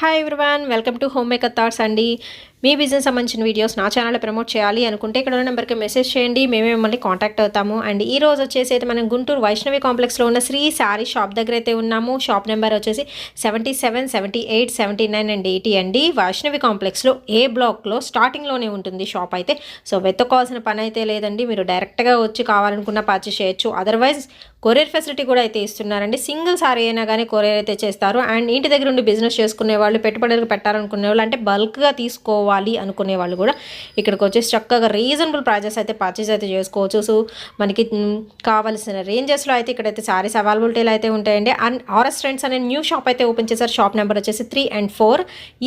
Hi everyone, welcome to home maker thoughts అండి. మీ business సంబంధించిన videos నా ఛానల్లో ప్రమోట్ చేయాలి అనుకుంటే ఇక్కడ ఉన్న నెంబర్కి మెసేజ్ చేయండి, మేమే మిమ్మల్ని కాంటాక్ట్ అవుతాము. అండ్ ఈ రోజు వచ్చేసి అయితే మనం గుంటూరు వైష్ణవి కాంప్లెక్స్లో ఉన్న శ్రీ శారీ షాప్ దగ్గర అయితే ఉన్నాము. షాప్ నెంబర్ వచ్చేసి 77, 78, 79 అండ్ 80 అండి. వైష్ణవి కాంప్లెక్స్లో ఏ బ్లాక్లో స్టార్టింగ్లోనే ఉంటుంది షాప్ అయితే. సో వెతుక్కోవాల్సిన పని అయితే లేదండి, మీరు డైరెక్ట్గా వచ్చి కావాలనుకున్న పర్చేస్ చేయొచ్చు. అదర్వైజ్ కొరియర్ ఫెసిలిటీ కూడా అయితే ఇస్తున్నారండి. సింగిల్ సారీ అయినా కానీ కొరియర్ అయితే చేస్తారు. అండ్ ఇంటి దగ్గర ఉండి బిజినెస్ చేసుకునే వాళ్ళు, పెట్టుబడులకు పెట్టాలనుకునే వాళ్ళు, అంటే బల్క్గా తీసుకోవాలి అనుకునే వాళ్ళు కూడా ఇక్కడికి వచ్చేసి చక్కగా రీజనబుల్ ప్రైజెస్ అయితే పర్చేస్ అయితే చేసుకోవచ్చు. సో మనకి కావాల్సిన రేంజెస్లో అయితే ఇక్కడైతే సారీస్ అవైలబిలిటీలో అయితే ఉంటాయండి. అండ్ ఆర్ఎస్ ట్రెండ్స్ అనే న్యూ షాప్ అయితే ఓపెన్ చేశారు. షాప్ నెంబర్ వచ్చేసి 3 and 4.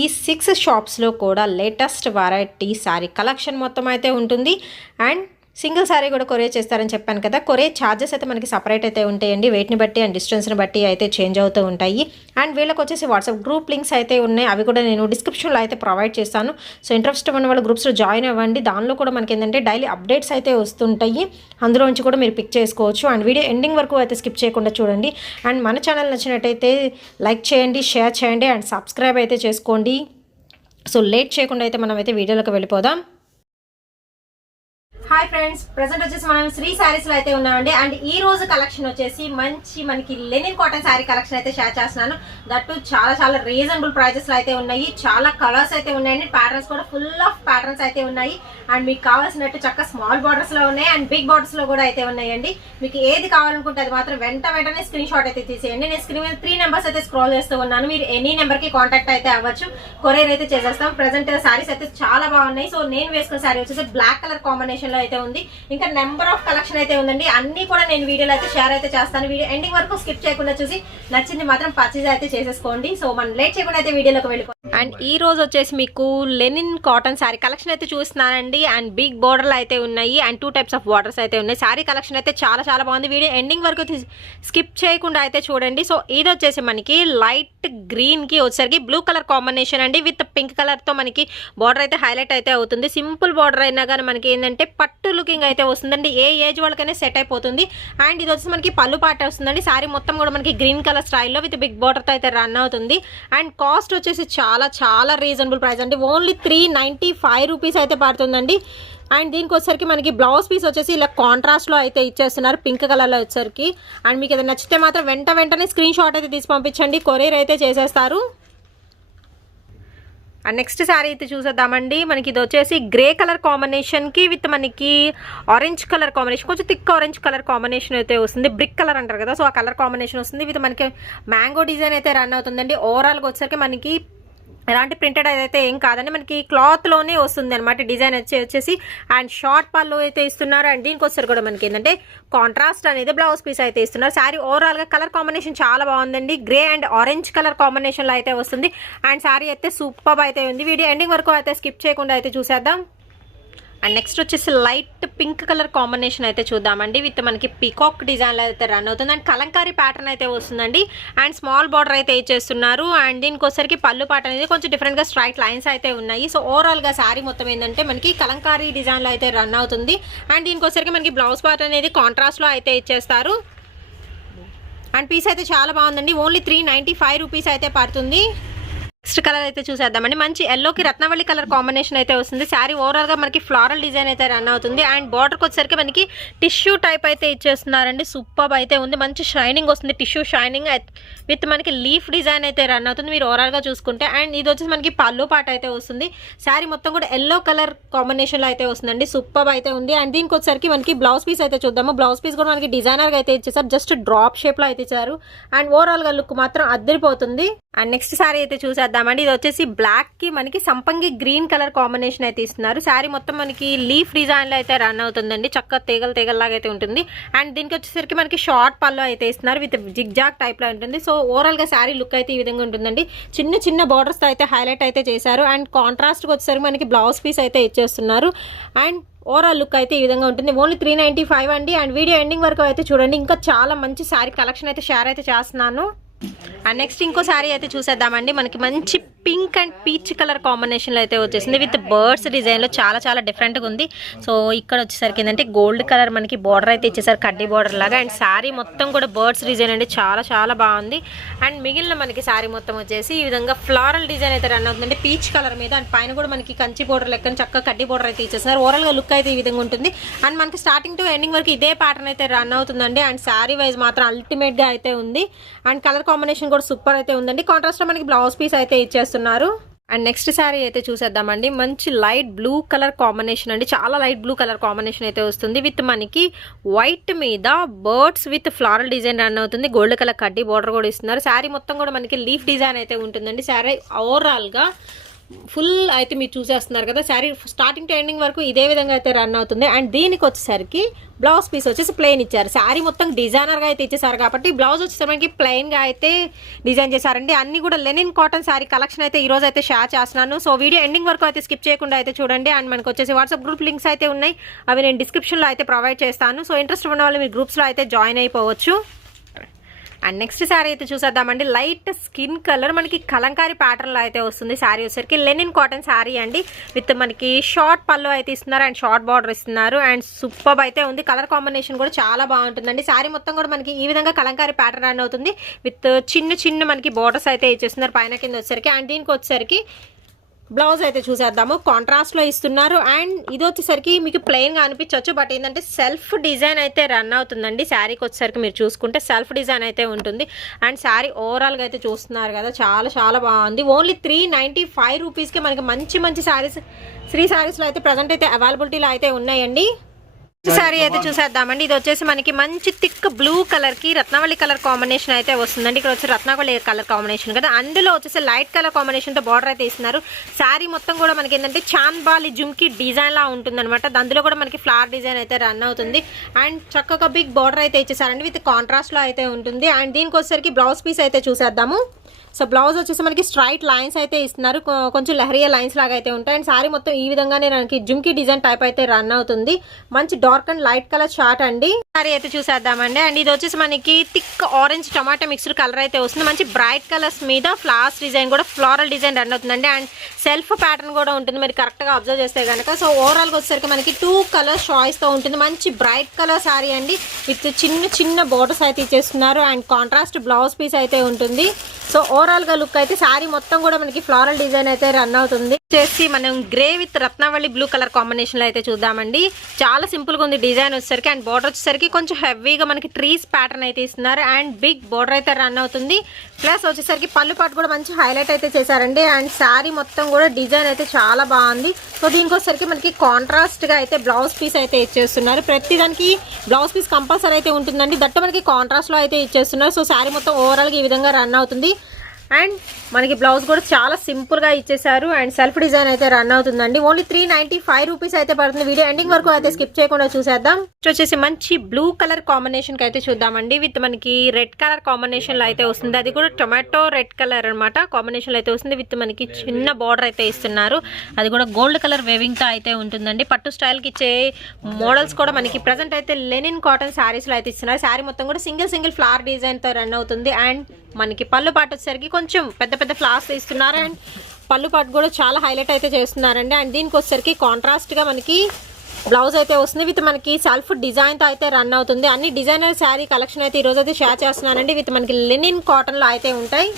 ఈ 6 షాప్స్లో కూడా లేటెస్ట్ వెరైటీ సారీ కలెక్షన్ మొత్తం అయితే ఉంటుంది. అండ్ సింగిల్ సారీ కూడా కొరియర్ చేస్తారని చెప్పాను కదా. కొరియర్ ఛార్జెస్ అయితే మనకి సపరేట్ అయితే ఉంటాయండి. వెయిట్ని బట్టి అండ్ డిస్టెన్స్ని బట్టి అయితే చేంజ్ అవుతూ ఉంటాయి. అండ్ వీళ్ళకి వచ్చేసి వాట్సాప్ గ్రూప్ లింక్స్ అయితే ఉన్నాయి, అవి కూడా నేను డిస్క్రిప్షన్లో అయితే ప్రొవైడ్ చేస్తాను. సో ఇంట్రెస్ట్ ఉన్న వాళ్ళు గ్రూప్స్లో జాయిన్ అవ్వండి. దానిలో కూడా మనకి ఏంటంటే డైలీ అప్డేట్స్ అయితే వస్తుంటాయి, అందులో నుంచి కూడా మీరు పిక్ చేసుకోవచ్చు. అండ్ వీడియో ఎండింగ్ వరకు అయితే స్కిప్ చేయకుండా చూడండి. అండ్ మన ఛానల్ నచ్చినట్టయితే లైక్ చేయండి, షేర్ చేయండి అండ్ సబ్స్క్రైబ్ అయితే చేసుకోండి. సో లేట్ చేయకుండా అయితే మనం అయితే వీడియోలోకి వెళ్ళిపోదాం. హాయ్ ఫ్రెండ్స్, ప్రెసెంట్ వచ్చేసి మనం శ్రీ శారీస్ లో అయితే ఉన్నామండి. అండ్ ఈ రోజు కలెక్షన్ వచ్చేసి మంచి మనకి లెనిన్ కాటన్ శారీ కలెక్షన్ అయితే షేర్ చేస్తున్నాను. దట్టు చాలా రీజనబుల్ ప్రైజెస్ లో అయితే ఉన్నాయి. చాలా కలర్స్ అయితే ఉన్నాయండి. ప్యాటర్న్స్ కూడా ఫుల్ ఆఫ్ ప్యాటర్న్స్ అయితే ఉన్నాయి. అండ్ మీకు కావాల్సినట్టు చక్క స్మాల్ బార్డర్స్ లో ఉన్నాయి అండ్ బిగ్ బార్డర్స్ లో కూడా అయితే ఉన్నాయండి. మీకు ఏది కావాలనుకుంటే అది మాత్రం వెంటనే స్క్రీన్ షాట్ అయితే తీసేయండి. నేను స్క్రీన్ మీద 3 నెంబర్స్ అయితే స్క్రోల్ చేస్తూ ఉన్నాను. మీరు ఎనీ నెంబర్ కి కాంటాక్ట్ అయితే అవ్వచ్చు, కొరియర్ అయితే చేసేస్తాం. ప్రెసెంట్ శారీస్ అయితే చాలా బాగున్నాయి. సో నేను వేసుకున్న శారీ వచ్చేసి బ్లాక్ కలర్ కాంబినేషన్ లో అయితే ఉంది. ఇంకా నెంబర్ ఆఫ్ కలెక్షన్ అయితే ఉందండి. అన్ని కూడా నేను వీడియోలో అయితే షేర్ అయితే చేస్తాను. వీడియో ఎండింగ్ వరకు స్కిప్ చేయకుండా చూసి నచ్చింది మాత్రం పర్చేజ్ అయితే చేసేసుకోండి. సో మనం లేట్ చేయకుండా అయితే వీడియోలోకి వెళ్ళిపోతాం. అండ్ ఈ రోజు వచ్చేసి మీకు లెనిన్ కాటన్ శారీ కలెక్షన్ అయితే చూస్తున్నానండి. అండ్ బిగ్ బోర్డర్లు అయితే ఉన్నాయి అండ్ 2 టైప్స్ ఆఫ్ బార్డర్స్ అయితే ఉన్నాయి. శారీ కలెక్షన్ అయితే చాలా బాగుంది. వీడియో ఎండింగ్ వరకు స్కిప్ చేయకుండా అయితే చూడండి. సో ఇది వచ్చేసి మనకి లైట్ గ్రీన్ కి వచ్చేసరికి బ్లూ కలర్ కాంబినేషన్ అండి, విత్ పింక్ కలర్ తో మనకి బార్డర్ అయితే హైలైట్ అయితే అవుతుంది. సింపుల్ బార్డర్ అయినా కానీ మనకి ఏంటంటే పట్టు లుకింగ్ అయితే వస్తుందండి. ఏ ఏజ్ వాళ్ళకైనా సెట్ అయిపోతుంది. అండ్ ఇది వచ్చి మనకి పళ్ళు పాట వస్తుందండి. శారీ మొత్తం కూడా మనకి గ్రీన్ కలర్ స్టైల్లో విత్ బిగ్ బార్డర్ తో అయితే రన్ అవుతుంది. అండ్ కాస్ట్ వచ్చేసి చాలా రీజనబుల్ ప్రైస్ అండి. ఓన్లీ 395 రూపీస్ అయితే పడుతుందండి. అండ్ దీనికి వచ్చేసరికి మనకి బ్లౌజ్ పీస్ వచ్చేసి ఇలా కాంట్రాస్ట్లో అయితే ఇచ్చేస్తున్నారు, పింక్ కలర్లో వచ్చేసరికి. అండ్ మీకు ఏదైనా నచ్చితే మాత్రం వెంటనే స్క్రీన్ షాట్ అయితే తీసి పంపించండి, కొరియర్ అయితే చేసేస్తారు. అండ్ నెక్స్ట్ శారీ అయితే చూసేద్దామండి. మనకి ఇది వచ్చేసి గ్రే కలర్ కాంబినేషన్కి విత్ మనకి ఆరెంజ్ కలర్ కాంబినేషన్, కొంచెం థిక్ ఆరెంజ్ కలర్ కాంబినేషన్ అయితే వస్తుంది. బ్రిక్ కలర్ అంటారు కదా, సో ఆ కలర్ కాంబినేషన్ వస్తుంది. విత్ మనకి మ్యాంగో డిజైన్ అయితే రన్ అవుతుందండి. ఓవరాల్గా వచ్చేసరికి మనకి ఎలాంటి ప్రింటెడ్ అయితే ఏం కాదండి, మనకి క్లాత్లోనే వస్తుంది అనమాట డిజైన్ వచ్చేసి. అండ్ షార్ట్ పళ్ళు అయితే ఇస్తున్నారు. అండ్ దీనికి వచ్చారు కూడా మనకి ఏంటంటే కాంట్రాస్ట్ అనేది బ్లౌజ్ పీస్ అయితే ఇస్తున్నారు. శారీ ఓవరాల్గా కలర్ కాంబినేషన్ చాలా బాగుందండి. గ్రే అండ్ ఆరెంజ్ కలర్ కాంబినేషన్లో అయితే వస్తుంది. అండ్ శారీ అయితే సూపర్ అయితే ఉంది. వీడియో ఎండింగ్ వరకు అయితే స్కిప్ చేయకుండా అయితే చూసేద్దాం. అండ్ నెక్స్ట్ వచ్చేసి లైట్ పింక్ కలర్ కాంబినేషన్ అయితే చూద్దామండి. విత్ మనకి పీకాక్ డిజైన్లో అయితే రన్ అవుతుంది. అండ్ కలంకారీ ప్యాటర్న్ అయితే వస్తుందండి. అండ్ స్మాల్ బార్డర్ అయితే ఇచ్చేస్తున్నారు. అండ్ దీనికి వచ్చరికి పళ్ళు పాట అనేది కొంచెం డిఫరెంట్గా స్ట్రైట్ లైన్స్ అయితే ఉన్నాయి. సో ఓవరాల్గా శారీ మొత్తం ఏంటంటే మనకి కలంకారీ డిజైన్లో అయితే రన్ అవుతుంది. అండ్ దీనికి వచ్చరికి మనకి బ్లౌజ్ పార్ట్ అనేది కాంట్రాస్ట్లో అయితే ఇచ్చేస్తారు. అండ్ పీస్ అయితే చాలా బాగుందండి. ఓన్లీ 395 రూపీస్ అయితే పడుతుంది. నెక్స్ట్ కలర్ అయితే చూసేద్దామండి. మంచి ఎల్లోకి రత్నవల్లి కలర్ కాంబినేషన్ అయితే వస్తుంది. శారీ ఓవరాల్గా మనకి ఫ్లారల్ డిజైన్ అయితే రన్ అవుతుంది. అండ్ బార్డర్కి వచ్చేసరికి మనకి టిష్యూ టైప్ అయితే ఇచ్చేస్తున్నారండి. సూపర్ అయితే ఉంది. మంచి షైనింగ్ వస్తుంది, టిష్యూ షైనింగ్ విత్ మనకి లీఫ్ డిజైన్ అయితే రన్ అవుతుంది మీరు ఓవరాల్గా చూసుకుంటే. అండ్ ఇది వచ్చేసి మనకి పళ్ళు పాట అయితే వస్తుంది. శారీ మొత్తం కూడా ఎల్లో కలర్ కాంబినేషన్లో అయితే వస్తుందండి. సూపర్ అయితే ఉంది. అండ్ దీనికి వచ్చేసరికి మనకి బ్లౌజ్ పీస్ అయితే చూద్దాము. బ్లౌజ్ పీస్ కూడా మనకి డిజైనర్గా అయితే ఇచ్చేసారు, జస్ట్ డ్రాప్ షేప్లో అయితే ఇచ్చారు. అండ్ ఓవరాల్గా లుక్ మాత్రం అద్దరిపోతుంది. అండ్ నెక్స్ట్ శారీ అయితే చూసేద్దామండి. ఇది వచ్చేసి బ్లాక్ కి మనకి సంపంగి గ్రీన్ కలర్ కాంబినేషన్ అయితే ఇస్తున్నారు. శారీ మొత్తం మనకి లీఫ్ డిజైన్ లో అయితే రన్ అవుతుందండి. చక్కగా తీగల్లాగా అయితే ఉంటుంది. అండ్ దీనికి వచ్చేసరికి మనకి షార్ట్ పళ్ళు అయితే ఇస్తున్నారు, విత్ జిగ్ జాగ్ టైప్ లో ఉంటుంది. సో ఓవరాల్ గా శారీ లుక్ అయితే ఈ విధంగా ఉంటుందండి. చిన్న బార్డర్స్ తో అయితే హైలైట్ అయితే చేశారు. అండ్ కాంట్రాస్ట్ వచ్చేసరికి మనకి బ్లౌజ్ పీస్ అయితే ఇచ్చేస్తున్నారు. అండ్ ఓవరాల్ లుక్ అయితే ఈ విధంగా ఉంటుంది. ఓన్లీ 395 అండి. అండ్ వీడియో ఎండింగ్ వరకు అయితే చూడండి, ఇంకా చాలా మంచి శారీ కలెక్షన్ అయితే షేర్ అయితే చేస్తున్నాను. అండ్ నెక్స్ట్ ఇంకో శారీ అయితే చూసేద్దామండి. మనకి మంచి పింక్ అండ్ పీచ్ కలర్ కాంబినేషన్లో అయితే వచ్చేసింది విత్ బర్డ్స్ డిజైన్లో చాలా చాలా డిఫరెంట్గా ఉంది. సో ఇక్కడ వచ్చేసరికి ఏంటంటే గోల్డ్ కలర్ మనకి బార్డర్ అయితే ఇచ్చేసారు, కడ్డీ బార్డర్ లాగా. అండ్ శారీ మొత్తం కూడా బర్డ్స్ డిజైన్ అండి, చాలా చాలా బాగుంది. అండ్ మిగిలిన మనకి శారీ మొత్తం వచ్చేసి ఈ విధంగా ఫ్లారల్ డిజైన్ అయితే రన్ అవుతుందండి పీచ్ కలర్ మీద. అండ్ పైన కూడా మనకి కంచి బోర్డర్ లెక్కన చక్కగా కడ్డీ బోర్డర్ అయితే ఇచ్చేస్తున్నారు. ఓవరాల్గా లుక్ అయితే ఈ విధంగా ఉంటుంది. అండ్ మనకి స్టార్టింగ్ టు ఎండింగ్ వరకు ఇదే ప్యాటర్న్ అయితే రన్ అవుతుందండి. అండ్ శారీ వైజ్ మాత్రం అల్టిమేట్గా అయితే ఉంది. అండ్ కలర్ కాంబినేషన్ కూడా సూపర్ అయితే ఉందండి. కాంట్రాస్ట్లో మనకి బ్లౌజ్ పీస్ అయితే ఇచ్చేస్తున్నారు. అండ్ నెక్స్ట్ శారీ అయితే చూసేద్దామండి. మంచి లైట్ బ్లూ కలర్ కాంబినేషన్ అండి, చాలా లైట్ బ్లూ కలర్ కాంబినేషన్ అయితే వస్తుంది విత్ మనకి వైట్ మీద birds with floral design run అవుతుంది. గోల్డ్ కలర్ కడ్డీ బార్డర్ కూడా ఇస్తున్నారు. శారీ మొత్తం కూడా మనకి లీఫ్ డిజైన్ అయితే ఉంటుందండి. శారీ ఓవరాల్గా ఫుల్ అయితే మీరు చూసేస్తున్నారు కదా, శారీ స్టార్టింగ్ టు ఎండింగ్ వరకు ఇదే విధంగా అయితే రన్ అవుతుంది. అండ్ దీనికి వచ్చేసరికి బ్లౌజ్ పీస్ వచ్చేసి ప్లెయిన్ ఇచ్చారు. శారీ మొత్తం డిజైనర్గా అయితే ఇచ్చేసారు కాబట్టి బ్లౌజ్ వచ్చేసరికి ప్లెయిన్గా అయితే డిజైన్ చేశారండి. అన్ని కూడా లెనిన్ కాటన్ శారీ కలెక్షన్ అయితే ఈరోజు అయితే షేర్ చేస్తున్నాను. సో వీడియో ఎండింగ్ వరకు అయితే స్కిప్ చేయకుండా అయితే చూడండి. అండ్ మనకు వచ్చేసి వాట్సాప్ గ్రూప్ లింక్స్ అయితే ఉన్నాయి, అవి నేను డిస్క్రిప్షన్లో అయితే ప్రొవైడ్ చేస్తాను. సో ఇంట్రెస్ట్ ఉన్న వాళ్ళు మీరు గ్రూప్స్లో అయితే జాయిన్ అయిపోవచ్చు. అండ్ నెక్స్ట్ శారీ అయితే చూసేద్దామండి. లైట్ స్కిన్ కలర్ మనకి కలంకారీ ప్యాటర్న్లో అయితే వస్తుంది. శారీ వచ్చేసరికి లెనిన్ కాటన్ శారీ అండి విత్ మనకి షార్ట్ పళ్ళు అయితే ఇస్తున్నారు అండ్ షార్ట్ బార్డర్ ఇస్తున్నారు. అండ్ సూపర్ అయితే ఉంది. కలర్ కాంబినేషన్ కూడా చాలా బాగుంటుందండి. శారీ మొత్తం కూడా మనకి ఈ విధంగా కలంకారీ ప్యాటర్న్ రన్ అవుతుంది విత్ చిన్న చిన్న మనకి బార్డర్స్ అయితే ఇచ్చేస్తున్నారు పైన కింద వచ్చేసరికి. అండ్ దీనికి వచ్చేసరికి బ్లౌజ్ అయితే చూసేద్దాము, కాంట్రాస్ట్లో ఇస్తున్నారు. అండ్ ఇది వచ్చేసరికి మీకు ప్లెయిన్గా అనిపించవచ్చు, బట్ ఏంటంటే సెల్ఫ్ డిజైన్ అయితే రన్ అవుతుందండి. శారీకి వచ్చేసరికి మీరు చూసుకుంటే సెల్ఫ్ డిజైన్ అయితే ఉంటుంది. అండ్ శారీ ఓవరాల్గా అయితే చూస్తున్నారు కదా, చాలా చాలా బాగుంది. ఓన్లీ 395 రూపీస్కి మనకి మంచి మంచి శారీస్ శ్రీ శారీస్లో అయితే ప్రజెంట్ అయితే అవైలబిలిటీలో అయితే ఉన్నాయండి. శారీ అయితే చూసేద్దామండి. ఇది వచ్చేసి మనకి మంచి థిక్ బ్లూ కలర్ కి రత్నావళి కలర్ కాంబినేషన్ అయితే వస్తుందండి. ఇక్కడ వచ్చి రత్నావళి కలర్ కాంబినేషన్ కదా, అందులో వచ్చేసి లైట్ కలర్ కాంబినేషన్ తో బార్డర్ అయితే ఇస్తున్నారు. శారీ మొత్తం కూడా మనకి ఏంటంటే చాంద్బాలి జుమ్కి డిజైన్ లా ఉంటుంది అనమాట. అందులో కూడా మనకి ఫ్లవర్ డిజైన్ అయితే రన్ అవుతుంది. అండ్ చక్కగా బిగ్ బార్డర్ అయితే ఇచ్చేసారండి విత్ కాంట్రాస్ట్ లో అయితే ఉంటుంది. అండ్ దీనికి వచ్చేసరికి బ్లౌజ్ పీస్ అయితే చూసేద్దాము. సో బ్లౌజ్ వచ్చేసి మనకి స్ట్రైట్ లైన్స్ అయితే ఇస్తున్నారు, కొంచెం లహరియా లైన్స్ లాగా అయితే ఉంటాయి. అండ్ శారీ మొత్తం ఈ విధంగానే మనకి జుమ్కి డిజైన్ టైప్ అయితే రన్ అవుతుంది. మంచి dark and light colour short అండి. శారీ అయితే చూసేద్దామండి. అండ్ ఇది వచ్చేసి మనకి థిక్ ఆరెంజ్ టమాటా మిక్స్డ్ కలర్ అయితే వస్తుంది. మంచి బ్రైట్ కలర్స్ మీద ఫ్లవర్స్ డిజైన్ కూడా ఫ్లోరల్ డిజైన్ రన్ అవుతుందండి. అండ్ సెల్ఫ్ ప్యాటర్న్ కూడా ఉంటుంది మీరు కరెక్ట్గా అబ్జర్వ్ చేస్తే కనుక. సో ఓవరాల్గా వచ్చేసరికి మనకి 2 కలర్ చాయిస్తో ఉంటుంది. మంచి బ్రైట్ కలర్ శారీ అండి విత్ చిన్న చిన్న బోర్డర్స్ అయితే ఇచ్చేస్తున్నారు. అండ్ కాంట్రాస్ట్ బ్లౌజ్ పీస్ అయితే ఉంటుంది. సో ఓవరాల్గా లుక్ అయితే శారీ మొత్తం కూడా మనకి ఫ్లోరల్ డిజైన్ అయితే రన్ అవుతుంది. చేసి మనం గ్రే విత్ రత్నావళి బ్లూ కలర్ కాంబినేషన్లో అయితే చూద్దామండి. చాలా సింపుల్గా ఉంది డిజైన్ వచ్చేసరికి. అండ్ బార్డర్ వచ్చేసరికి కొంచెం హెవీగా మనకి ట్రీస్ ప్యాటర్న్ అయితే ఇస్తున్నారు. అండ్ బిగ్ బార్డర్ అయితే రన్ అవుతుంది. ప్లస్ వచ్చేసరికి పళ్ళు పాటు కూడా మంచి హైలైట్ అయితే చేశారండి. అండ్ శారీ మొత్తం కూడా డిజైన్ అయితే చాలా బాగుంది. సో దీనికి వచ్చేసరికి మనకి కాంట్రాస్ట్గా అయితే బ్లౌజ్ పీస్ అయితే ఇచ్చేస్తున్నారు. ప్రతి దానికి బ్లౌజ్ పీస్ కంపల్సరీ అయితే ఉంటుందండి. దట్టు మనకి కాంట్రాస్ట్లో అయితే ఇచ్చేస్తున్నారు. సో శారీ మొత్తం ఓవరాల్గా ఈ విధంగా రన్ అవుతుంది. అండ్ మనకి బ్లౌజ్ కూడా చాలా సింపుల్గా ఇచ్చేసారు. అండ్ సెల్ఫ్ డిజైన్ అయితే రన్ అవుతుందండి. ఓన్లీ 395 రూపీస్ అయితే పడుతుంది. వీడియో ఎండింగ్ వరకు అయితే స్కిప్ చేయకుండా చూసేద్దాం. వచ్చేసి మంచి బ్లూ కలర్ కాంబినేషన్కి అయితే చూద్దామండి. విత్ మనకి రెడ్ కలర్ కాంబినేషన్లో అయితే వస్తుంది. అది కూడా టొమాటో రెడ్ కలర్ అనమాట కాంబినేషన్లో అయితే వస్తుంది. విత్ మనకి చిన్న బార్డర్ అయితే ఇస్తున్నారు. అది కూడా గోల్డ్ కలర్ వేవింగ్తో అయితే ఉంటుందండి. పట్టు స్టైల్కి ఇచ్చే మోడల్స్ కూడా మనకి ప్రజెంట్ అయితే లెనిన్ కాటన్ శారీస్లో అయితే ఇస్తున్నారు. శారీ మొత్తం కూడా సింగిల్ ఫ్లవర్ డిజైన్తో రన్ అవుతుంది. అండ్ మనకి పళ్ళు పాటు వచ్చేసరికి కొంచెం పెద్ద పెద్ద ఫ్లవర్స్ ఇస్తున్నారు. అండ్ పళ్ళు పాటు కూడా చాలా హైలైట్ అయితే చేస్తున్నారండి. అండ్ దీనికి వచ్చేసరికి కాంట్రాస్ట్గా మనకి బ్లౌజ్ అయితే వస్తుంది విత్ మనకి సెల్ఫ్ డిజైన్తో అయితే రన్ అవుతుంది. అన్ని డిజైనర్ శారీ కలెక్షన్ అయితే ఈరోజు అయితే షేర్ చేస్తున్నానండి. విత్ మనకి లెనిన్ కాటన్లో అయితే ఉంటాయి.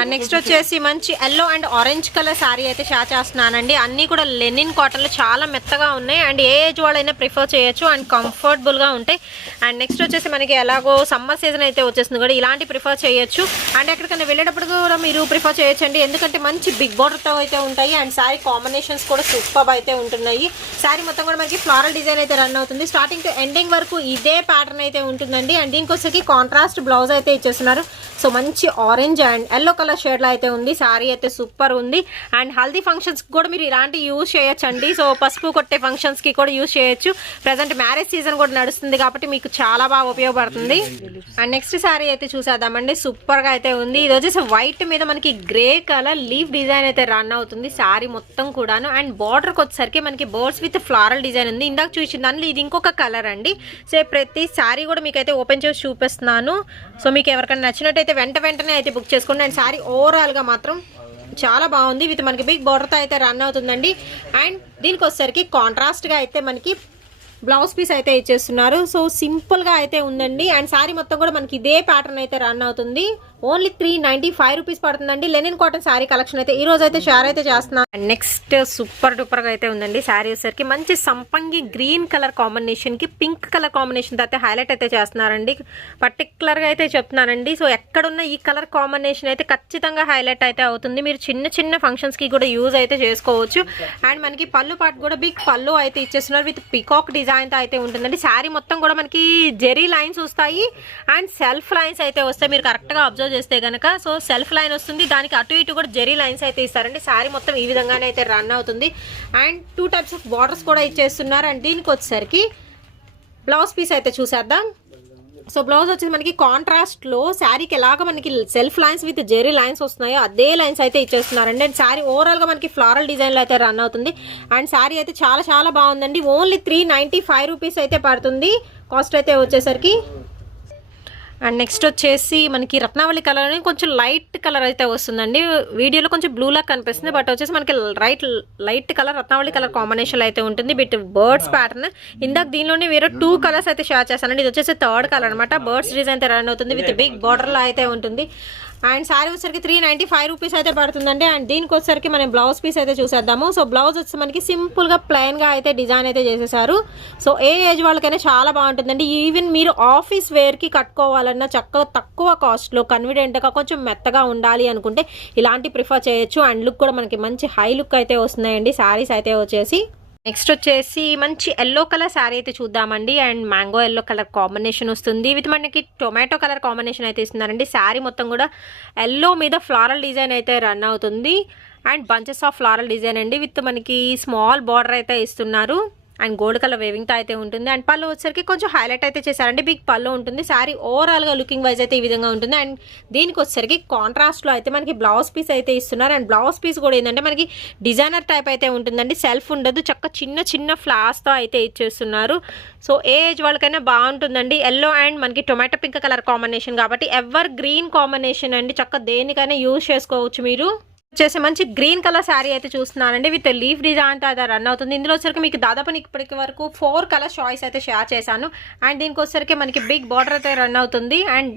అండ్ నెక్స్ట్ వచ్చేసి మంచి yellow and orange colour sari అయితే షేర్ చేస్తున్నానండి. అన్నీ కూడా లెనిన్ కాటన్లో చాలా మెత్తగా ఉన్నాయి. అండ్ ఏ ఏజ్ వాళ్ళైనా ప్రిఫర్ చేయొచ్చు అండ్ కంఫర్టబుల్గా ఉంటాయి. అండ్ నెక్స్ట్ వచ్చేసి మనకి ఎలాగో సమ్మర్ సీజన్ అయితే వచ్చేస్తుంది కూడా ఇలాంటి ప్రిఫర్ చేయొచ్చు. అండ్ ఎక్కడికైనా వెళ్ళేటప్పుడు కూడా మీరు ప్రిఫర్ చేయొచ్చండి. ఎందుకంటే మంచి బిగ్ బార్డర్తో అయితే ఉంటాయి. అండ్ శారీ కాంబినేషన్స్ కూడా సూపర్ అయితే ఉంటున్నాయి. శారీ మొత్తం కూడా మనకి ఫ్లోరల్ డిజైన్ అయితే రన్ అవుతుంది. స్టార్టింగ్ టు ఎండింగ్ వరకు ఇదే ప్యాటర్న్ అయితే ఉంటుందండి. అండ్ దీనికి వచ్చేసి కాంట్రాస్ట్ బ్లౌజ్ అయితే ఇచ్చేస్తున్నారు. సో మంచి orange and yellow colour shade లో అయితే ఉంది. శారీ అయితే సూపర్ ఉంది. అండ్ హల్దీ ఫంక్షన్స్ కూడా మీరు ఇలాంటి యూజ్ చేయొచ్చండి. సో పసుపు కొట్టే ఫంక్షన్స్ కి కూడా యూజ్ చేయొచ్చు. ప్రెసెంట్ మ్యారేజ్ సీజన్ కూడా నడుస్తుంది కాబట్టి మీకు చాలా బాగా ఉపయోగపడుతుంది. అండ్ నెక్స్ట్ శారీ అయితే చూసేద్దామండి. సూపర్ గా అయితే ఉంది. ఇది వచ్చేసి వైట్ మీద మనకి గ్రే కలర్ లీఫ్ డిజైన్ అయితే రన్ అవుతుంది శారీ మొత్తం కూడాను. అండ్ బార్డర్ కి వచ్చేసరికి మనకి బర్డ్స్ విత్ ఫ్లారల్ డిజైన్ ఉంది. ఇందాక చూసిన దానిలో ఇది ఇంకొక కలర్ అండి. సో ప్రతి శారీ కూడా మీకు అయితే ఓపెన్ చేసి చూపిస్తున్నాను. సో మీకు ఎవరికైనా నచ్చినట్టయితే వెంటనే అయితే బుక్ చేసుకోండి. అండ్ శారీ ఓవరాల్ గా మాత్రం చాలా బాగుంది. విత్ మనకి బిగ్ బోర్డర్తో అయితే రన్ అవుతుందండి. అండ్ దీనికి వచ్చేసరికి కాంట్రాస్ట్గా అయితే మనకి బ్లౌజ్ పీస్ అయితే ఇచ్చేస్తున్నారు. సో సింపుల్గా అయితే ఉందండి. అండ్ శారీ మొత్తం కూడా మనకి ఇదే ప్యాటర్న్ అయితే రన్ అవుతుంది. ఓన్లీ 395 రూపీస్ పడుతుందండి. లెనిన్ కాటన్ శారీ కలెక్షన్ అయితే ఈ రోజు అయితే షేర్ అయితే చేస్తున్నాను. అండ్ నెక్స్ట్ సూపర్ డూపర్గా అయితే ఉందండి. శారీ వచ్చేసరికి మంచి సంపంగి గ్రీన్ కలర్ కాంబినేషన్కి పింక్ కలర్ కాంబినేషన్ అయితే హైలైట్ అయితే చేస్తున్నారండి. పర్టికులర్గా అయితే చెప్తున్నానండి. సో ఎక్కడున్న ఈ కలర్ కాంబినేషన్ అయితే ఖచ్చితంగా హైలైట్ అయితే అవుతుంది. మీరు చిన్న చిన్న ఫంక్షన్స్కి కూడా యూజ్ అయితే చేసుకోవచ్చు. అండ్ మనకి పళ్ళు పాటు కూడా బిగ్ పళ్ళు అయితే ఇచ్చేస్తున్నారు. విత్ పికాక్ డిజైన్ తో అయితే ఉంటుందండి. శారీ మొత్తం కూడా మనకి జెరీ లైన్స్ వస్తాయి అండ్ సెల్ఫ్ లైన్స్ అయితే వస్తాయి. మీరు కరెక్ట్గా అబ్జర్వ్ చేస్తే కనుక సో సెల్ఫ్ లైన్ వస్తుంది, దానికి అటు ఇటు కూడా జెరీ లైన్స్ అయితే ఇస్తారండి. శారీ మొత్తం ఈ విధంగానే అయితే రన్ అవుతుంది. అండ్ 2 టైప్స్ ఆఫ్ బార్డర్స్ కూడా ఇచ్చేస్తున్నారు. అండ్ దీనికి వచ్చేసరికి బ్లౌజ్ పీస్ అయితే చూసేద్దాం. సో బ్లౌజ్ వచ్చేసి మనకి కాంట్రాస్ట్లో శారీకి ఎలాగ మనకి self lines with zari lines వస్తున్నాయో అదే లైన్స్ అయితే ఇచ్చేస్తున్నారండి. అండ్ శారీ ఓవరాల్గా మనకి ఫ్లారల్ డిజైన్లో అయితే రన్ అవుతుంది. అండ్ శారీ అయితే చాలా చాలా బాగుందండి. ఓన్లీ 395 రూపీస్ అయితే పడుతుంది కాస్ట్ అయితే వచ్చేసరికి. అండ్ నెక్స్ట్ వచ్చేసి మనకి రత్నావళి కలర్ అని కొంచెం లైట్ కలర్ అయితే వస్తుందండి. వీడియోలో కొంచెం బ్లూ లాగా కనిపిస్తుంది, బట్ వచ్చేసి మనకి లైట్ కలర్ రత్నావళి కలర్ కాంబినేషన్ అయితే ఉంటుంది. బిట్ బర్డ్స్ ప్యాటర్న్ ఇందాక దీనిలోనే వేరే 2 కలర్స్ అయితే షేర్ చేస్తానండి. ఇది వచ్చేసి 3rd కలర్ అనమాట. బర్డ్స్ డిజైన్ అయితే రన్ అవుతుంది విత్ బిగ్ బార్డర్లో అయితే ఉంటుంది. అండ్ శారీ వచ్చేసరికి 395 రూపీస్ అయితే పడుతుందండి. అండ్ దీనికి వచ్చేసరికి మనం బ్లౌజ్ పీస్ అయితే చూసేద్దాము. సో బ్లౌజ్ వచ్చి మనకి సింపుల్గా ప్లెయిన్గా అయితే డిజైన్ అయితే చేసేసారు. సో ఏ ఏజ్ వాళ్ళకైనా చాలా బాగుంటుందండి. ఈవెన్ మీరు ఆఫీస్ వేర్కి కట్టుకోవాలన్నా చక్కగా తక్కువ కాస్ట్లో కన్వీనియంట్గా కొంచెం మెత్తగా ఉండాలి అనుకుంటే ఇలాంటి ప్రిఫర్ చేయొచ్చు. అండ్ లుక్ కూడా మనకి మంచి హై లుక్ అయితే వస్తున్నాయండి శారీస్ అయితే వచ్చేసి. నెక్స్ట్ వచ్చేసి మంచి ఎల్లో కలర్ శారీ అయితే చూద్దామండి. And mango yellow colour combination వస్తుంది విత్ మనకి టొమాటో కలర్ కాంబినేషన్ అయితే ఇస్తున్నారండి. శారీ మొత్తం కూడా ఎల్లో మీద ఫ్లారల్ డిజైన్ అయితే రన్ అవుతుంది. And bunches of floral design అండి విత్ మనకి స్మాల్ బార్డర్ అయితే ఇస్తున్నారు. అండ్ గోల్డ్ కలర్ వేవింగ్తో అయితే ఉంటుంది. అండ్ పళ్ళు వచ్చేసరికి కొంచెం హైలైట్ అయితే చేశారండి. బిగ్ పళ్ళు ఉంటుంది. శారీ ఓవరాల్గా లుకింగ్ వైజ్ అయితే ఈ విధంగా ఉంటుంది. అండ్ దీనికి వచ్చేసరికి కాంట్రాస్ట్లో అయితే మనకి బ్లౌజ్ పీస్ అయితే ఇస్తున్నారు. అండ్ బ్లౌజ్ పీస్ కూడా ఏంటంటే మనకి డిజైనర్ టైప్ అయితే ఉంటుందండి. సెల్ఫ్ ఉండదు, చక్క చిన్న చిన్న ఫ్లాస్తో అయితే ఇచ్చేస్తున్నారు. సో ఏ ఏజ్ వాళ్ళకైనా బాగుంటుందండి. ఎల్లో అండ్ మనకి టొమాటో పింక్ కలర్ కాంబినేషన్ కాబట్టి ఎవర్ గ్రీన్ కాంబినేషన్ అండి. చక్క దేనికైనా యూజ్ చేసుకోవచ్చు మీరు. వచ్చేసి మంచి గ్రీన్ కలర్ శారీ అయితే చూస్తున్నానండి విత్ లీఫ్ డిజైన్ అయితే రన్ అవుతుంది. ఇందులో వచ్చరికి మీకు దాదాపు ఇప్పటికి వరకు 4 కలర్ చాయిస్ అయితే షేర్ చేశాను. అండ్ దీనికి వచ్చరికి మనకి బిగ్ బార్డర్ అయితే రన్ అవుతుంది. అండ్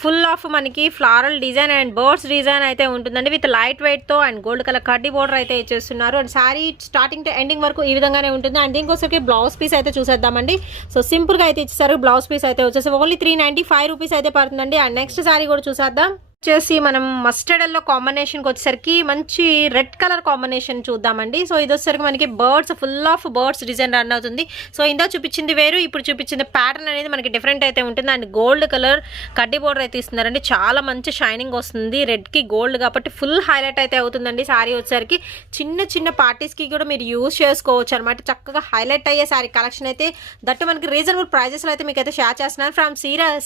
ఫుల్ ఆఫ్ మనకి floral design and birds design అయితే ఉంటుందండి విత్ లైట్ వెయిట్తో. అండ్ గోల్డ్ కలర్ కడ్డీ బోర్డర్ అయితే ఇచ్చేస్తున్నారు. And sari starting to ending వరకు ఈ విధంగానే ఉంటుంది. అండ్ దీనికోసరికి బ్లౌజ్ పీస్ అయితే చూసేద్దామండి. సో సింపుల్గా అయితే ఇచ్చేసారు. బ్లౌజ్ పీస్ అయితే వచ్చేసి ఓన్లీ 395 రూపీస్ అయితే పడుతుందండి. అండ్ నెక్స్ట్ శారీ కూడా చూసేద్దాం. వచ్చేసి మనం మస్టర్డ్ ఎల్లో కాంబినేషన్కి వచ్చేసరికి మంచి రెడ్ కలర్ కాంబినేషన్ చూద్దామండి. సో ఇది వచ్చేసరికి మనకి birds full of birds design run అవుతుంది. సో ఇందా చూపించింది వేరు, ఇప్పుడు చూపించింది ప్యాటర్న్ అనేది మనకి డిఫరెంట్ అయితే ఉంటుంది. అండ్ గోల్డ్ కలర్ కడ్డీ బోర్డర్ అయితే ఇస్తున్నారండి. చాలా మంచి షైనింగ్ వస్తుంది రెడ్కి గోల్డ్ కాబట్టి ఫుల్ హైలైట్ అయితే అవుతుందండి. శారీ వచ్చేసరికి చిన్న చిన్న పార్టీస్కి కూడా మీరు యూజ్ చేసుకోవచ్చు అనమాట. చక్కగా హైలైట్ అయ్యే శారీ కలెక్షన్ అయితే దట్టు మనకి రీజనబుల్ ప్రైజెస్లో అయితే మీకు అయితే షేర్ చేస్తున్నాను. ఫ్రమ్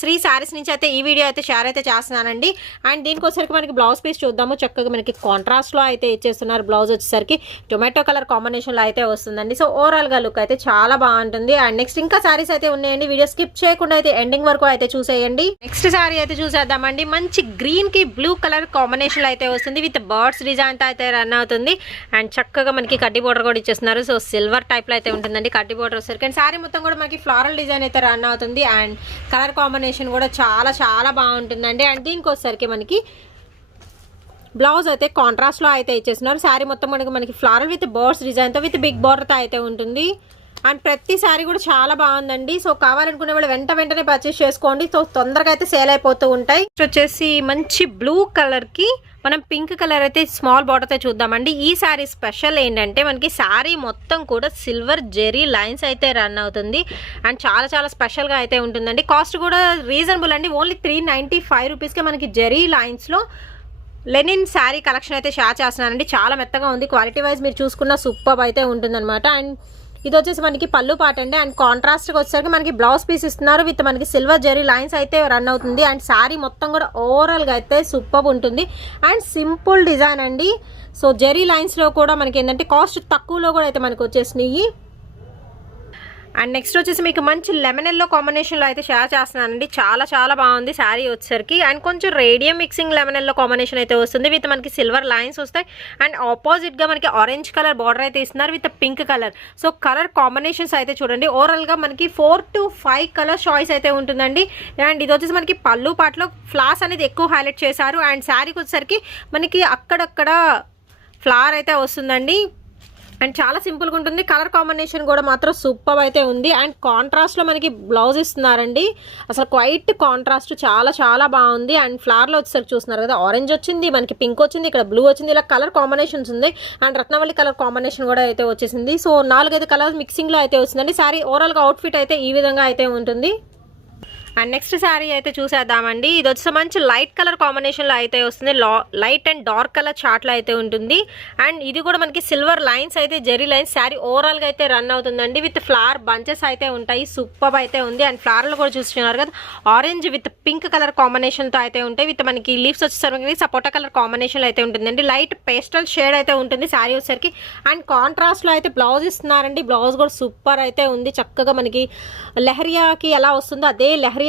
శ్రీ శారీస్ నుంచి అయితే ఈ వీడియో అయితే షేర్ అయితే చేస్తున్నానండి. అండ్ దీనికి వచ్చేసరికి మనకి బ్లౌజ్ పీస్ చూద్దాము. చక్కగా మనకి కాంట్రాస్ట్లో అయితే ఇచ్చేస్తున్నారు. బ్లౌజ్ వచ్చేసరికి టొమాటో కలర్ కాంబినేషన్లో అయితే వస్తుందండి. సో ఓవరాల్గా లుక్ అయితే చాలా బాగుంటుంది. అండ్ నెక్స్ట్ ఇంకా శారీస్ అయితే ఉన్నాయండి. వీడియో స్కిప్ చేయకుండా అయితే ఎండింగ్ వరకు అయితే చూసేయండి. నెక్స్ట్ శారీ అయితే చూసేద్దామండి. మంచి గ్రీన్ కి బ్లూ కలర్ కాంబినేషన్లో అయితే వస్తుంది విత్ బర్డ్స్ డిజైన్ అయితే రన్ అవుతుంది. అండ్ చక్కగా మనకి కడ్డీ బోర్డర్ కూడా ఇచ్చేస్తున్నారు. సో సిల్వర్ టైప్లో అయితే ఉంటుందండి కడ్డీ బోర్డర్ వచ్చేసరికి. అండ్ శారీ మొత్తం కూడా మనకి ఫ్లారల్ డిజైన్ అయితే రన్ అవుతుంది. అండ్ కలర్ కాంబినేషన్ కూడా చాలా చాలా బాగుంటుందండి. అండ్ దీనికి వచ్చేసరికి మనకి బ్లౌజ్ అయితే కాంట్రాస్ట్లో అయితే ఇచ్చేస్తున్నారు. శారీ మొత్తం మనకి ఫ్లారల్ విత్ బర్డ్స్ డిజైన్తో విత్ బిగ్ బార్డర్తో అయితే ఉంటుంది. అండ్ ప్రతి శారీ కూడా చాలా బాగుందండి. సో కావాలనుకునే వాళ్ళు వెంటనే పర్చేస్ చేసుకోండి. సో తొందరగా అయితే సేల్ అయిపోతూ ఉంటాయి. వచ్చేసి మంచి బ్లూ కలర్కి మనం పింక్ కలర్ అయితే స్మాల్ బార్డర్తో చూద్దామండి. ఈ శారీ స్పెషల్ ఏంటంటే మనకి శారీ మొత్తం కూడా సిల్వర్ జెరీ లైన్స్ అయితే రన్ అవుతుంది. అండ్ చాలా చాలా స్పెషల్గా అయితే ఉంటుందండి. కాస్ట్ కూడా రీజనబుల్ అండి. ఓన్లీ 395 రూపీస్కే మనకి జెరీ లైన్స్లో లెనిన్ శారీ కలెక్షన్ అయితే షేర్ చేస్తున్నానండి. చాలా మెత్తగా ఉంది. క్వాలిటీ వైజ్ మీరు చూసుకున్న సూపర్ అయితే ఉంటుందన్నమాట. అండ్ ఇది వచ్చేసి మనకి పళ్ళు పాట అండి. అండ్ కాంట్రాస్ట్కి వచ్చేసరికి మనకి బ్లౌజ్ పీస్ ఇస్తున్నారు విత్ మనకి సిల్వర్ జెరీ లైన్స్ అయితే రన్ అవుతుంది. అండ్ శారీ మొత్తం కూడా ఓవరాల్గా అయితే సూపర్ ఉంటుంది. అండ్ సింపుల్ డిజైన్ అండి. సో జెరీ లైన్స్లో కూడా మనకి ఏంటంటే కాస్ట్ తక్కువలో కూడా అయితే మనకి వచ్చేసినాయి. అండ్ నెక్స్ట్ వచ్చేసి మీకు మంచి లెమన్ ఎల్లో కాంబినేషన్లో అయితే షేర్ చేస్తున్నానండి. చాలా చాలా బాగుంది శారీ వచ్చేసరికి. అండ్ కొంచెం radium mixing lemon yellow combination అయితే వస్తుంది విత్ మనకి సిల్వర్ లైన్స్ వస్తాయి. అండ్ ఆపోజిట్గా మనకి ఆరెంజ్ కలర్ బార్డర్ అయితే ఇస్తున్నారు with pink colour. So colour combinations అయితే చూడండి. ఓవరాల్గా మనకి 4 to 5 కలర్ చాయిస్ అయితే ఉంటుందండి. అండ్ ఇది వచ్చేసి మనకి పళ్ళు పాటలో ఫ్లాస్ అనేది ఎక్కువ హైలైట్ చేశారు. అండ్ శారీకి వచ్చేసరికి మనకి అక్కడక్కడ ఫ్లవర్ అయితే వస్తుందండి. అండ్ చాలా సింపుల్గా ఉంటుంది. కలర్ కాంబినేషన్ కూడా మాత్రం సూపర్ అయితే ఉంది. అండ్ కాంట్రాస్ట్లో మనకి బ్లౌజ్ ఇస్తున్నారండి. అసలు క్వైట్ కాంట్రాస్ట్ చాలా చాలా బాగుంది. అండ్ ఫ్లవర్లో వచ్చేసరికి చూస్తున్నారు కదా, ఆరెంజ్ వచ్చింది, మనకి పింక్ వచ్చింది, ఇక్కడ బ్లూ వచ్చింది, ఇలా కలర్ కాంబినేషన్స్ ఉంది. అండ్ రత్నవల్లి కలర్ కాంబినేషన్ కూడా అయితే వచ్చేసింది. సో 4-5 కలర్ మిక్సింగ్లో అయితే వస్తుందండి. శారీ ఓవరాల్గా అవుట్ఫిట్ అయితే ఈ విధంగా అయితే ఉంటుంది. అండ్ నెక్స్ట్ శారీ అయితే చూసేద్దామండి. ఇది వచ్చి మంచి లైట్ కలర్ కాంబినేషన్లో అయితే వస్తుంది. లైట్ అండ్ డార్క్ కలర్ చార్ట్లో అయితే ఉంటుంది. అండ్ ఇది కూడా మనకి సిల్వర్ లైన్స్ అయితే జెరీ లైన్స్ శారీ ఓవరాల్గా అయితే రన్ అవుతుందండి. విత్ ఫ్లవర్ బంచెస్ అయితే ఉంటాయి. సూపర్ అయితే ఉంది. అండ్ ఫ్లవర్లు కూడా చూస్తున్నారు కదా, ఆరెంజ్ విత్ పింక్ కలర్ కాంబినేషన్తో అయితే ఉంటాయి. విత్ మనకి లీవ్స్ వచ్చేసరికి సపోటా కలర్ కాంబినేషన్లో అయితే ఉంటుందండి. లైట్ పేస్టల్ షేడ్ అయితే ఉంటుంది శారీ వచ్చేసరికి. అండ్ కాంట్రాస్ట్లో అయితే బ్లౌజ్ ఇస్తున్నారండి. బ్లౌజ్ కూడా సూపర్ అయితే ఉంది. చక్కగా మనకి లెహరియాకి ఎలా వస్తుందో అదే లెహరియా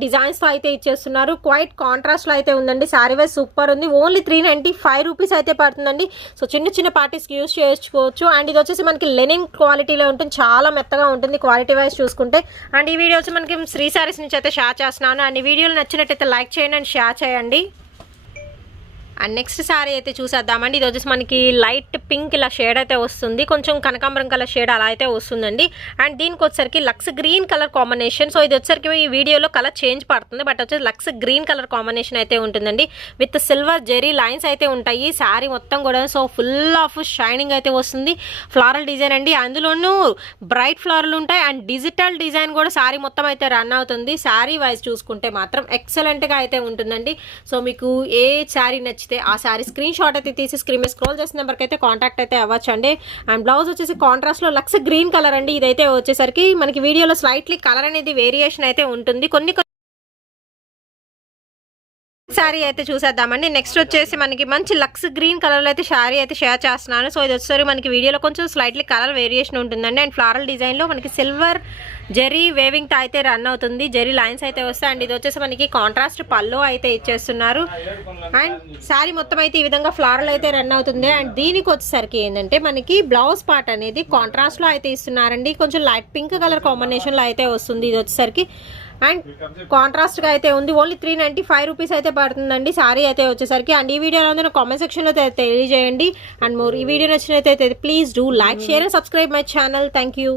డిజైన్స్ తో అయితే ఇచ్చేస్తున్నారు. క్వైట్ కాంట్రాస్ట్ లో అయితే ఉందండి. శారీ వైజ్ సూపర్ ఉంది. ఓన్లీ 395 రూపీస్ అయితే పడుతుందండి. సో చిన్న చిన్న పార్టీస్ కి యూజ్ చేసుకోవచ్చు. అండ్ ఇది వచ్చేసి మనకి లెనిన్ క్వాలిటీలో ఉంటుంది. చాలా మెత్తగా ఉంటుంది క్వాలిటీ వైజ్ చూసుకుంటే. అండ్ ఈ వీడియో వచ్చి మనకి శ్రీ సారీస్ నుంచి అయితే షేర్ చేస్తున్నాను. అండ్ ఈ వీడియోలు నచ్చినట్టయితే లైక్ చేయండి అండ్ షేర్ చేయండి. అండ్ నెక్స్ట్ శారీ అయితే చూసేద్దామండి. ఇది వచ్చేసి మనకి లైట్ పింక్ ఇలా షేడ్ అయితే వస్తుంది. కొంచెం కనకాంబరం కలర్ షేడ్ అలా అయితే వస్తుందండి. అండ్ దీనికి వచ్చేసరికి లక్స్ గ్రీన్ కలర్ కాంబినేషన్. సో ఇది వచ్చేసరికి ఈ వీడియోలో కలర్ చేంజ్ పడుతుంది, బట్ వచ్చేసి లక్స్ గ్రీన్ కలర్ కాంబినేషన్ అయితే ఉంటుందండి. విత్ సిల్వర్ జెరీ లైన్స్ అయితే ఉంటాయి శారీ మొత్తం కూడా. సో ఫుల్ ఆఫ్ షైనింగ్ అయితే వస్తుంది. ఫ్లారల్ డిజైన్ అండి, అందులోనూ బ్రైట్ ఫ్లవర్లు ఉంటాయి. అండ్ డిజిటల్ డిజైన్ కూడా శారీ మొత్తం అయితే రన్ అవుతుంది. శారీ వైజ్ చూసుకుంటే మాత్రం ఎక్సలెంట్గా అయితే ఉంటుందండి. సో మీకు ఏ శారీ నచ్చితే ఆ శారీ స్క్రీన్ షాట్ అయితే తీసి స్క్రీన్ మీద స్క్రోల్ చేసిన నెంబర్కి అయితే కాంటాక్ట్ అయితే అవ్వచ్చు అండి. అండ్ బ్లౌజ్ వచ్చేసి కాంట్రాస్ట్లో లక్స్ గ్రీన్ కలర్ అండి. ఇదైతే వచ్చేసరికి మనకి వీడియోలో స్లైట్లీ కలర్ అనేది వేరియేషన్ అయితే ఉంటుంది. కొన్ని శారీ అయితే చూసేద్దామండి. నెక్స్ట్ వచ్చేసి మనకి మంచి లక్స్ గ్రీన్ కలర్లో అయితే శారీ అయితే షేర్ చేస్తున్నాను. సో ఇది వచ్చేసరికి మనకి వీడియోలో కొంచెం స్లైట్లీ కలర్ వేరియేషన్ ఉంటుందండి. అండ్ ఫ్లారల్ డిజైన్లో మనకి సిల్వర్ జెరీ వేవింగ్తో అయితే రన్ అవుతుంది. జెరీ లైన్స్ అయితే వస్తాయి. అండ్ ఇది వచ్చేసి మనకి కాంట్రాస్ట్ పల్లో అయితే ఇచ్చేస్తున్నారు. అండ్ శారీ మొత్తం అయితే ఈ విధంగా ఫ్లారల్ అయితే రన్ అవుతుంది. అండ్ దీనికి వచ్చేసరికి ఏంటంటే మనకి బ్లౌజ్ పార్ట్ అనేది కాంట్రాస్ట్లో అయితే ఇస్తున్నారండి. కొంచెం లైట్ పింక్ కలర్ కాంబినేషన్లో అయితే వస్తుంది ఇది వచ్చేసరికి. అండ్ కాంట్రాస్ట్గా అయితే ఉంది. ఓన్లీ 395 రూపీస్ అయితే పడుతుందండి శారీ అయితే వచ్చేసరికి. అండ్ ఈ వీడియోలో ఉందో కామెంట్ సెక్షన్లో తెలియజేయండి. అండ్ మోర్ ఈ వీడియో నచ్చినట్లయితే please do like, share and subscribe my channel. Thank you.